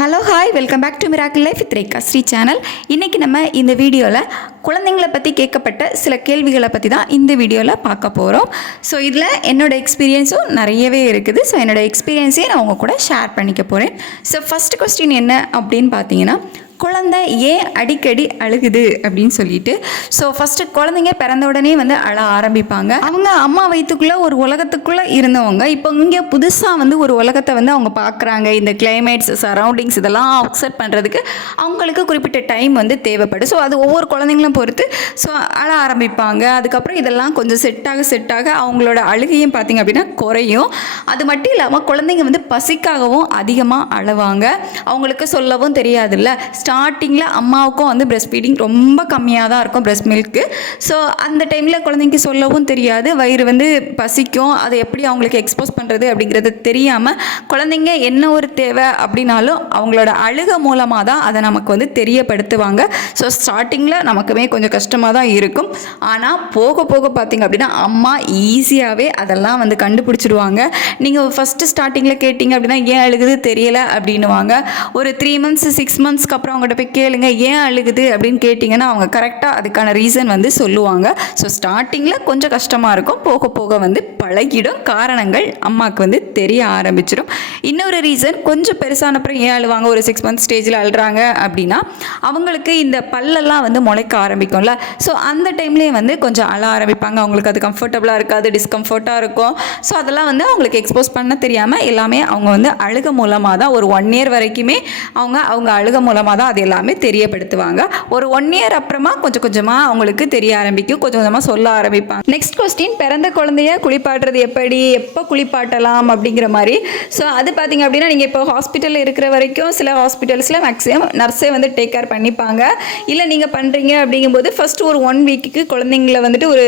Hello hi welcome back to miracle life with Rekha Sri channel. இன்றைக்கி நம்ம இந்த வீடியோவில் குழந்தைங்களை பற்றி கேட்கப்பட்ட சில கேள்விகளை பற்றி தான் இந்த வீடியோவில் பார்க்க போகிறோம். ஸோ இதில் என்னோடய எக்ஸ்பீரியன்ஸும் நிறையவே இருக்குது. ஸோ என்னோடய எக்ஸ்பீரியன்ஸையும் நான் உங்கள் கூட ஷேர் பண்ணிக்க போகிறேன். ஸோ ஃபஸ்ட் கொஸ்டின் என்ன அப்படின்னு பார்த்தீங்கன்னா, குழந்தை ஏன் அடிக்கடி அழுகுது அப்படின்னு சொல்லிட்டு. ஸோ ஃபஸ்ட்டு குழந்தைங்க பிறந்த உடனே அழ ஆரம்பிப்பாங்க. அவங்க அம்மா வயிற்றுக்குள்ளே ஒரு உலகத்துக்குள்ளே இருந்தவங்க இப்போ இங்கே புதுசாக ஒரு உலகத்தை அவங்க பார்க்குறாங்க. இந்த கிளைமேட்ஸ், சரௌண்டிங்ஸ் இதெல்லாம் அக்செப்ட் பண்ணுறதுக்கு அவங்களுக்கு குறிப்பிட்ட டைம் தேவைப்படும். ஸோ அது ஒவ்வொரு குழந்தைங்களும் பொறுத்து ஸோ அழ ஆரம்பிப்பாங்க. அதுக்கப்புறம் இதெல்லாம் கொஞ்சம் செட்டாக அவங்களோட அழுகையும் பார்த்திங்க அப்படின்னா குறையும். அது மட்டும் இல்லாமல் குழந்தைங்க பசிக்காகவும் அதிகமாக அழுவாங்க. அவங்களுக்கு சொல்லவும் தெரியாதுல்ல. ஸ்டார்டிங்கில் அம்மாவுக்கும் பிரெஸ்ட் ஃபீடிங் ரொம்ப கம்மியாக தான் இருக்கும், பிரெஸ்ட் மில்க்கு. ஸோ அந்த டைமில் குழந்தைக்கு சொல்லவும் தெரியாது, வயிறு பசிக்கும். அதை எப்படி அவங்களுக்கு எக்ஸ்போஸ் பண்ணுறது அப்படிங்கிறது தெரியாமல் குழந்தைங்க என்ன ஒரு தேவை அப்படின்னாலும் அவங்களோட அழுகை மூலமாக தான் அதை நமக்கு தெரியப்படுத்துவாங்க. ஸோ ஸ்டார்டிங்கில் நமக்குமே கொஞ்சம் கஷ்டமாக தான் இருக்கும். ஆனால் போக போக பார்த்திங்க அப்படின்னா அம்மா ஈஸியாகவே அதெல்லாம் கண்டுபிடிச்சிடுவாங்க. நீங்கள் ஃபஸ்ட்டு ஸ்டார்டிங்கில் கேட்டிங்க அப்படின்னா ஏன் அழுகுது தெரியலை அப்படின்னுவாங்க. ஒரு 3 months 6 monthsக்கு அப்புறம் அவங்கள்ட்ட போய் கேளுங்க ஏன் அழுகுது அப்படின்னு கேட்டிங்கன்னா அவங்க கரெக்டாக அதுக்கான ரீசன் சொல்லுவாங்க. ஸோ ஸ்டார்டிங்கில் கொஞ்சம் கஷ்டமாக இருக்கும், போக போக பழகிடும். காரணங்கள் அம்மாவுக்கு தெரிய ஆரம்பிச்சிடும். இன்னொரு ரீசன், கொஞ்சம் பெருசான அப்புறம் ஏன் அழுவாங்க, ஒரு 6 months ஸ்டேஜில் அழுறாங்க அப்படின்னா அவங்களுக்கு இந்த பல்லெல்லாம் முளைக்க ஆரம்பிக்கும்ல. ஸோ அந்த டைம்லேயே கொஞ்சம் அழ ஆரம்பிப்பாங்க. அவங்களுக்கு அது கம்ஃபர்டபுளாக இருக்காது, டிஸ்கம்ஃபர்ட்டாக இருக்கும். ஸோ அதெல்லாம் அவங்களுக்கு எக்ஸ்போஸ் பண்ண தெரியாமல் எல்லாமே அவங்க அழுக மூலமாக தான் ஒரு 1 year வரைக்குமே அவங்க அழுக மூலமாக தான் அது எல்லாமே தெரியப்படுத்துவாங்க. ஒரு 1 year அப்புறமா கொஞ்சம் கொஞ்சமாக அவங்களுக்கு தெரிய ஆரம்பிக்கும், கொஞ்சம் கொஞ்சமாக சொல்ல ஆரம்பிப்பாங்க. நெக்ஸ்ட் கொஸ்டின், பிறந்த குழந்தைய குளிப்பாட்டுறது எப்படி, எப்போ குளிப்பாட்டலாம் அப்படிங்கிற மாதிரி. ஸோ அது பார்த்தீங்க அப்படின்னா நீங்கள் இப்போ ஹாஸ்பிட்டலில் இருக்கிற வரைக்கும் சில ஹாஸ்பிட்டல்ஸில் மேக்ஸிமம் நர்ஸே டேக் கேர் பண்ணிப்பாங்க. இல்லை நீங்கள் பண்ணுறீங்க அப்படிங்கும்போது ஃபஸ்ட்டு ஒரு 1 weekக்கு குழந்தைங்கள ஒரு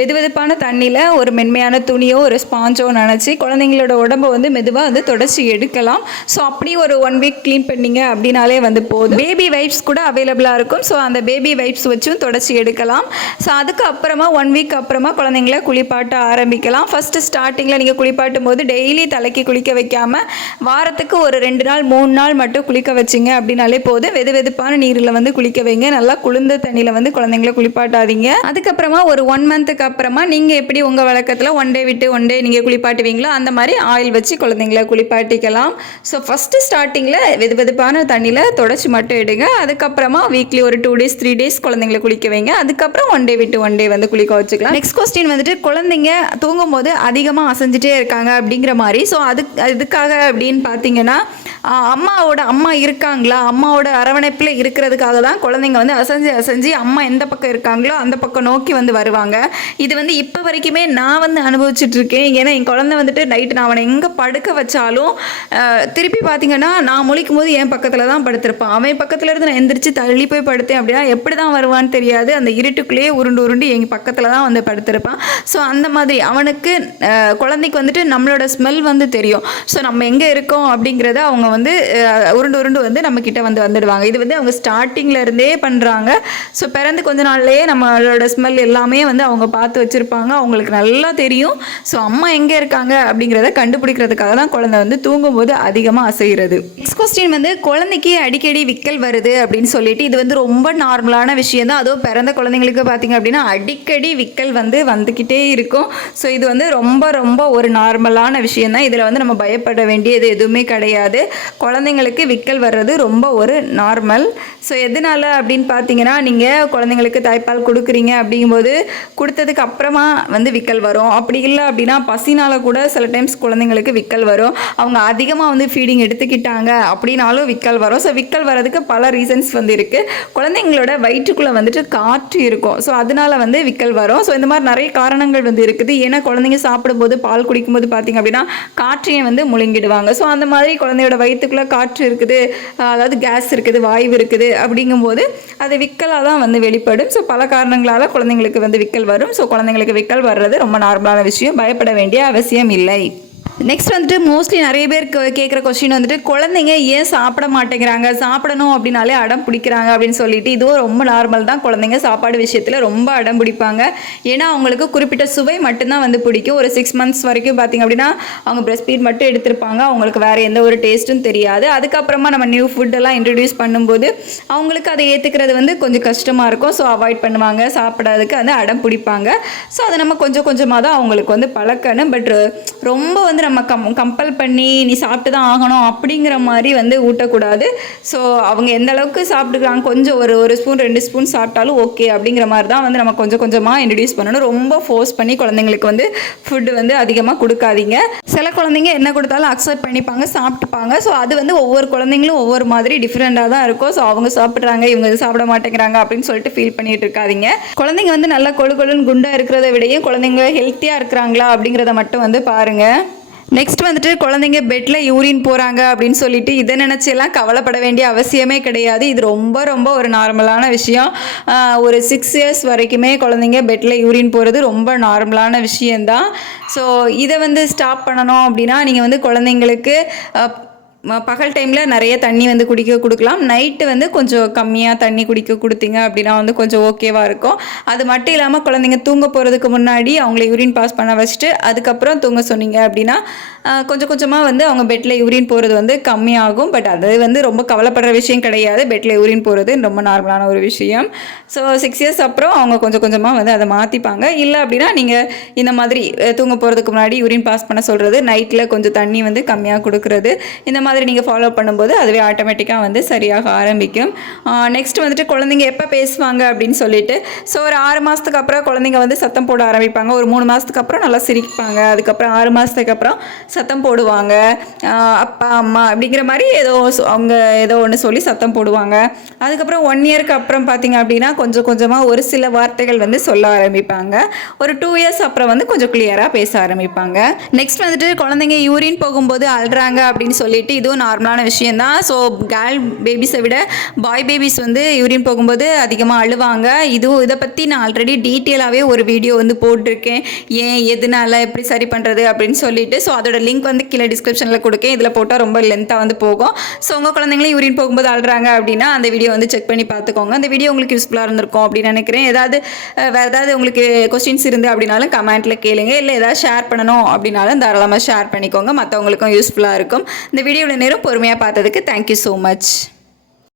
வெதுவெதுப்பான தண்ணியில் ஒரு மென்மையான துணியோ ஒரு ஸ்பாஞ்சோ நினச்சி குழந்தைங்களோட உடம்பை மெதுவாக தொடச்சி எடுக்கலாம். ஸோ அப்படி ஒரு 1 week க்ளீன் பண்ணிங்க அப்படின்னாலே போதும். பேபி வைப்ஸ் கூட அவைலபிளாக இருக்கும். ஸோ அந்த பேபி வைப்ஸ் வச்சும் தொடச்சி எடுக்கலாம். ஸோ அதுக்கு அப்புறமா 1 week அப்புறமா குழந்தைங்கள குளிப்பாட்ட ஆரம்பிக்கலாம். ஃபஸ்ட்டு ஸ்டார்டிங்கில் நீங்கள் குளிப்பாட்டும் போது டெய்லி தலைக்கு குளிக்க வைக்காமல் வாரத்துக்கு ஒரு 2 நாள் 3 நாள் மட்டும் குளிக்க வச்சிங்க அப்படின்னாலே போதும். வெதுவெதுப்பான நீரில் குளிக்க வைங்க. நல்லா குளிர்ந்த தண்ணியில் குழந்தைங்கள குளிப்பாட்டாதீங்க. அதுக்கப்புறமா ஒரு 1 monthக்கு அப்புறமா நீங்கள் எப்படி உங்கள் வழக்கத்தில் 1 day விட்டு 1 day நீங்கள் குளிப்பாட்டுவீங்களோ அந்த மாதிரி ஆயில் வச்சு குழந்தைங்கள குளிப்பாட்டிக்கலாம். ஸோ ஃபஸ்ட்டு ஸ்டார்டிங்கில் வெதுவெதுப்பான தண்ணியில் தொடச்சி மட்டும் எடுங்க. அதுக்கப்புறமா வீக்லி ஒரு 2 days 3 days குழந்தைங்களை குளிக்க வைங்க. அதுக்கப்புறம் 1 day விட்டு 1 day குளிக்க வச்சுக்கலாம். நெக்ஸ்ட் கொஸ்டின் குழந்தைங்க தூங்கும் போது அதிகமாக அசைஞ்சிட்டே இருக்காங்க அப்படிங்கிற மாதிரி. ஸோ அதுக்காக அப்படின்னு பார்த்தீங்கன்னா அம்மா இருக்காங்களா, அம்மாவோட அரவணைப்பில் இருக்கிறதுக்காக தான் குழந்தைங்க அசைஞ்சு அம்மா எந்த பக்கம் இருக்காங்களோ அந்த பக்கம் நோக்கி வருவாங்க. இது இப்போ வரைக்குமே நான் அனுபவிச்சுட்டு இருக்கேன். ஏன்னா என் குழந்தை நைட்டு நான் அவனை எங்கே படுக்க வச்சாலும் திருப்பி பார்த்தீங்கன்னா நான் முழிக்கும் போது என் பக்கத்தில் தான் படுத்திருப்பான். அவன் பக்கத்தில் இருந்து நான் எந்திரிச்சு தள்ளி போய் படுத்தேன் அப்படின்னா எப்படி தான் வருவான்னு தெரியாது. அந்த இருட்டுக்குள்ளேயே உருண்டு எங்கள் பக்கத்தில் தான் படுத்திருப்பான். ஸோ அந்த மாதிரி அவனுக்கு குழந்தைக்கு நம்மளோட ஸ்மெல் தெரியும். ஸோ நம்ம எங்கே இருக்கோம் அப்படிங்கிறத அவங்க உருண்டு நம்மக்கிட்ட வந்துடுவாங்க. இது அவங்க ஸ்டார்டிங்கில் இருந்தே பண்ணுறாங்க. ஸோ பிறந்து கொஞ்ச நாள்லேயே நம்மளோட ஸ்மெல் எல்லாமே அவங்க பார்த்து வச்சுருப்பாங்க. அவங்களுக்கு நல்லா தெரியும். ஸோ அம்மா எங்கே இருக்காங்க அப்படிங்கிறத கண்டுபிடிக்கிறதுக்காக தான் குழந்தை தூங்கும்போது அதிகமாக அசைகிறது. நெக்ஸ்ட் கொஸ்டின் குழந்தைக்கு அடிக்கடி விக்கல் வருது அப்படின்னு சொல்லிட்டு இது ரொம்ப நார்மலான விஷயம் தான். அதுவும் பிறந்த குழந்தைங்களுக்கு பார்த்தீங்க அப்படின்னா அடிக்கடி விக்கல் வந்துக்கிட்டே இருக்கும். ஸோ இது ரொம்ப ரொம்ப ஒரு நார்மலான விஷயம் தான். இதில் நம்ம பயப்பட வேண்டியது எதுவுமே கிடையாது. குழந்தைங்களுக்கு விக்கல் வர்றது ரொம்ப ஒரு நார்மல். ஸோ எதனால அப்படின்னு பார்த்தீங்கன்னா நீங்கள் குழந்தைங்களுக்கு தாய்ப்பால் கொடுக்குறீங்க அப்படிங்கும்போது கொடுத்ததுக்கு அப்புறமா விக்கல் வரும். அப்படி இல்லை அப்படின்னா பசினால் கூட சில டைம்ஸ் குழந்தைங்களுக்கு விக்கல் வரும். அவங்க அதிகமாக ஃபீடிங் எடுத்துக்கிட்டாங்க அப்படின்னாலும் விக்கல் வரும். ஸோ விக்கல் வரதுக்கு பல ரீசன்ஸ் இருக்குது. குழந்தைங்களோட வயிற்றுக்குள்ளே காற்று இருக்கும். ஸோ அதனால விக்கல் வரும். ஸோ இந்த மாதிரி நிறைய காரணங்கள் இருக்குது. ஏன்னா குழந்தைங்க சாப்பிடும்போது பால் குடிக்கும்போது பார்த்திங்க அப்படின்னா காற்றையும் முழுங்கிடுவாங்க. ஸோ அந்த மாதிரி குழந்தையோட வயிற்றுக்குள்ளே காற்று இருக்குது, அதாவது கேஸ் இருக்குது, வாயு இருக்குது அப்படிங்கும்போது அது விக்கலாக தான் வெளிப்படும். ஸோ பல காரணங்களால் குழந்தைங்களுக்கு விக்கல் வரும். ஸோ குழந்தைங்களுக்கு விக்கல் வர்றது ரொம்ப நார்மலான விஷயம், பயப்பட வேண்டிய அவசியம் இல்லை. நெக்ஸ்ட் வந்துட்டு மோஸ்ட்லி நிறைய பேர் கேட்குற கொஸ்டின் வந்துட்டு குழந்தைங்க ஏன் சாப்பிட மாட்டேங்கிறாங்க, சாப்பிடணும் அப்படின்னாலே அடம் பிடிக்கிறாங்க அப்படின்னு சொல்லிட்டு. இதுவும் ரொம்ப நார்மல் தான். குழந்தைங்க சாப்பாடு விஷயத்தில் ரொம்ப அடம் பிடிப்பாங்க. ஏன்னா அவங்களுக்கு குறிப்பிட்ட சுவை மட்டும்தான் வந்து பிடிக்கும். ஒரு 6 months வரைக்கும் பார்த்திங்க அப்படின்னா அவங்க பிரஸ்ட் ஃபீட் மட்டும் எடுத்திருப்பாங்க. அவங்களுக்கு வேறு எந்த ஒரு டேஸ்ட்டும் தெரியாது. அதுக்கப்புறமா நம்ம நியூ ஃபுட்டெல்லாம் இன்ட்ரடியூஸ் பண்ணும்போது அவங்களுக்கு அதை ஏற்றுக்கிறது வந்து கொஞ்சம் கஷ்டமாக இருக்கும். ஸோ அவாய்ட் பண்ணுவாங்க, சாப்பிடாததுக்கு வந்து அடம் பிடிப்பாங்க. ஸோ அதை நம்ம கொஞ்சம் கொஞ்சமாக தான் அவங்களுக்கு வந்து பழக்கணும். பட் ரொம்ப வந்து நம்ம கம்பல் பண்ணி நீ சாப்பிட்டு தான் ஆகணும் அப்படிங்கிற மாதிரி வந்து ஊட்டக்கூடாது. ஸோ அவங்க எந்த அளவுக்கு சாப்பிட்டுக்கிறாங்க, கொஞ்சம் ஒரு ஸ்பூன் 2 ஸ்பூன் சாப்பிட்டாலும் ஓகே அப்படிங்கிற மாதிரி தான் வந்து நம்ம கொஞ்சம் கொஞ்சமாக இன்ட்ரடியூஸ் பண்ணணும். ரொம்ப ஃபோர்ஸ் பண்ணி குழந்தைங்களுக்கு வந்து ஃபுட்டு வந்து அதிகமாக கொடுக்காதீங்க. சில குழந்தைங்க என்ன கொடுத்தாலும் அக்செப்ட் பண்ணிப்பாங்க, சாப்பிட்டுப்பாங்க. ஸோ அது வந்து ஒவ்வொரு குழந்தைங்களும் ஒவ்வொரு மாதிரி டிஃப்ரெண்ட்டாக தான் இருக்கும். ஸோ அவங்க சாப்பிட்றாங்க, இவங்க சாப்பிட மாட்டேங்கிறாங்க அப்படின்னு சொல்லிட்டு ஃபீல் பண்ணிட்டு இருக்காதீங்க. குழந்தைங்க வந்து நல்லா கொழுன்னு குண்டாக இருக்கிறத விடையும் குழந்தைங்க ஹெல்த்தியாக இருக்கிறாங்களா அப்படிங்கிறத மட்டும் வந்து பாருங்கள். நெக்ஸ்ட் வந்துட்டு குழந்தைங்க பெட்டில் யூரின் போகிறாங்க அப்படின்னு சொல்லிட்டு இதை நினச்செல்லாம் கவலைப்பட வேண்டிய அவசியமே கிடையாது. இது ரொம்ப ரொம்ப ஒரு நார்மலான விஷயம். ஒரு 6 years வரைக்குமே குழந்தைங்க பெட்டில் யூரின் போகிறது ரொம்ப நார்மலான விஷயந்தான். ஸோ இதை வந்து ஸ்டாப் பண்ணணும் அப்படின்னா நீங்கள் வந்து குழந்தைங்களுக்கு பகல் டைமில் நிறைய தண்ணி வந்து கொடுக்கலாம். நைட்டு வந்து கொஞ்சம் கம்மியாக தண்ணி கொடுத்தீங்க அப்படின்னா வந்து கொஞ்சம் ஓகேவாக இருக்கும். அது மட்டும் இல்லாமல் குழந்தைங்க தூங்க போகிறதுக்கு முன்னாடி அவங்கள யூரின் பாஸ் பண்ண வச்சுட்டு அதுக்கப்புறம் தூங்க சொன்னீங்க அப்படின்னா கொஞ்சம் கொஞ்சமாக வந்து அவங்க பெட்டில் யூரின் போகிறது வந்து கம்மியாகும். பட் அது வந்து ரொம்ப கவலைப்படுற விஷயம் கிடையாது. பெட்டில் யூரின் போகிறது ரொம்ப நார்மலான ஒரு விஷயம். ஸோ 6 years அப்புறம் அவங்க கொஞ்சம் கொஞ்சமாக வந்து அதை மாற்றிப்பாங்க. இல்லை அப்படின்னா நீங்கள் இந்த மாதிரி தூங்க போகிறதுக்கு முன்னாடி யூரின் பாஸ் பண்ண சொல்கிறது, நைட்டில் கொஞ்சம் தண்ணி வந்து கம்மியாக கொடுக்குறது, இந்த மாதிரி நீங்கள் ஃபாலோ பண்ணும்போது அதுவே ஆட்டோமேட்டிக்காக வந்து சரியாக ஆரம்பிக்கும். நெக்ஸ்ட் வந்துட்டு குழந்தைங்க எப்போ பேசுவாங்க அப்படின்னு சொல்லிட்டு. ஸோ ஒரு 6 மாதத்துக்கு அப்புறம் குழந்தைங்க வந்து சத்தம் போட ஆரம்பிப்பாங்க. ஒரு 3 மாதத்துக்கு அப்புறம் நல்லா சிரிப்பாங்க. அதுக்கப்புறம் 6 மாதத்துக்கு அப்புறம் சத்தம் போடுவாங்க. அப்பா அம்மா அப்படிங்கிற மாதிரி அவங்க ஏதோ ஒன்று சொல்லி சத்தம் போடுவாங்க. அதுக்கப்புறம் 1 yearக்கு அப்புறம் பார்த்தீங்க அப்படின்னா கொஞ்சம் கொஞ்சமாக ஒரு சில வார்த்தைகள் வந்து சொல்ல ஆரம்பிப்பாங்க. ஒரு 2 years அப்புறம் வந்து கொஞ்சம் கிளியராக பேச ஆரம்பிப்பாங்க. நெக்ஸ்ட் வந்துட்டு குழந்தைங்க யூரின் போகும்போது அழுறாங்க அப்படின்னு சொல்லிட்டு இதுவும் நார்மலான விஷயந்தான். ஸோ கேர்ள் பேபிஸை விட பாய் பேபிஸ் வந்து யூரின் போகும்போது அதிகமாக அழுவாங்க. இதை பற்றி நான் ஆல்ரெடி டீட்டெயிலாகவே ஒரு வீடியோ வந்து போட்டிருக்கேன். ஏன் எதனால எப்படி சரி பண்ணுறது அப்படின்னு சொல்லிட்டு. ஸோ அதோட லிங்க் வந்து கீழே டிஸ்கிரிப்ஷனில் கொடுக்கேன். இதில் போட்டால் ரொம்ப லென்த்தாக வந்து போகும். ஸோ உங்கள் குழந்தைங்களும் யூரின் போகும்போது அழுறாங்க அப்படின்னா அந்த வீடியோ வந்து செக் பண்ணி பார்த்துக்கோங்க. அந்த வீடியோ உங்களுக்கு யூஸ்ஃபுல்லாக இருந்திருக்கும் அப்படின்னு நினைக்கிறேன். வேறு ஏதாவது உங்களுக்கு கொஸ்டின்ஸ் இருந்து அப்படின்னாலும் கமெண்ட்டில் கேளுங்க. இல்லை ஏதாவது ஷேர் பண்ணணும் அப்படின்னாலும் தாராளமாக ஷேர் பண்ணிக்கோங்க. மற்றவங்களுக்கும் யூஸ்ஃபுல்லாக இருக்கும். இந்த வீடியோவில் நேரம் பொறுமையாக பார்த்ததுக்கு தேங்க்யூ ஸோ மச்.